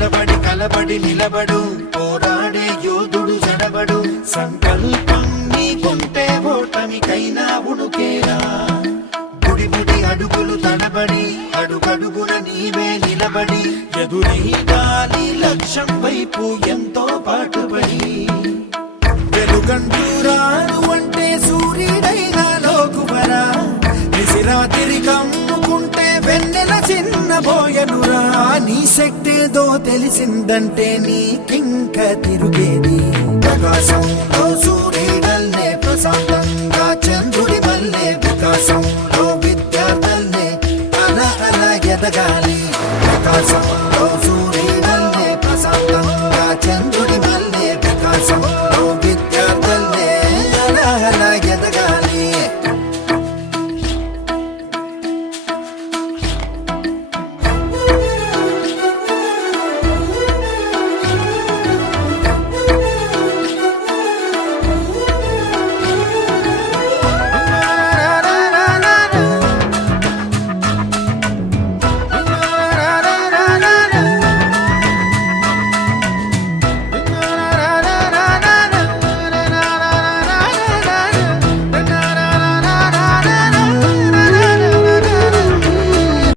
బలపడి కలబడి నిలబడు పోరాడే యోధుడు జడబడు సంకల్పం నీకుంటే ఓటమికైనా ఉణుకేరా బుడి బుడి అడుగులు తడబడి అడుగడుగున నీవే నిలబడి ఎదురీదాలి లక్ష్యం వైపు ఎంతో పాటుపడి వెలుగంటూరాను అంటే సూర్యుడైనా లోకువరా నిసిరాతిరి కమ్ముకుంటే వెన్నెల చిన్నబోయనురా నీ శక్తేదో తెలిసిందంటే నీకింక తిరుగేది ప్రకాశంలో సూర్యుడల్లే ప్రశాంతంగా చంద్రుడి వల్లే వికాసంలో విద్యార్థుల్నే అలా అలా ఎదగాలి ప్రకాశం